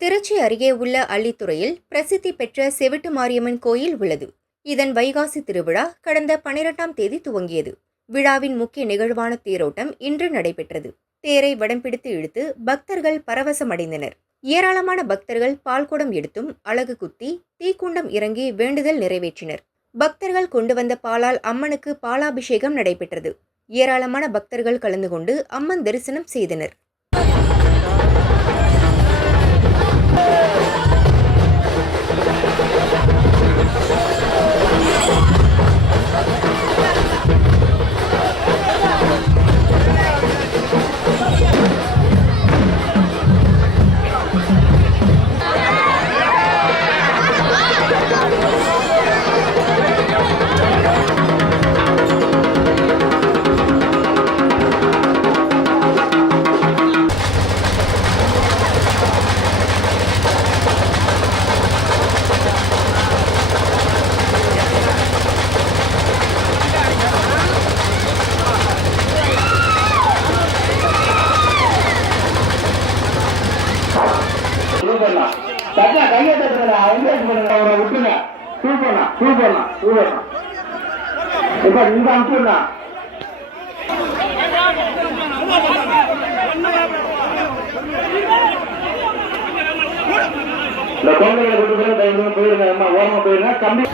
திருச்சி அருகே உள்ள அள்ளித்துறையில் பிரசித்தி பெற்ற செவிட்டு மாரியம்மன் கோயில் உள்ளது. இதன் வைகாசி திருவிழா கடந்த பனிரெண்டாம் தேதி துவங்கியது. விழாவின் முக்கிய நிகழ்வான தேரோட்டம் இன்று நடைபெற்றது. தேரை வடம் பிடித்து இழுத்து பக்தர்கள் பரவசமடைந்தனர் ஏராளமான பக்தர்கள் பால்குடம் எடுத்தும் அலகு குத்தி தீக்குண்டம் இறங்கி வேண்டுதல் நிறைவேற்றினர். பக்தர்கள் கொண்டு வந்த பாலால் அம்மனுக்கு பாலாபிஷேகம் நடைபெற்றது. ஏராளமான பக்தர்கள் கலந்து கொண்டு அம்மன் தரிசனம் செய்தனர். சூப்பர்ண்ணா தட்டா கையை தட்டுறா பண்ணுங்க அவரை விட்டுங்க இப்ப நீங்க இந்த குழந்தைகளை போய் போயிருங்க. அம்மா ஓரமா போயிருங்க. கம்பி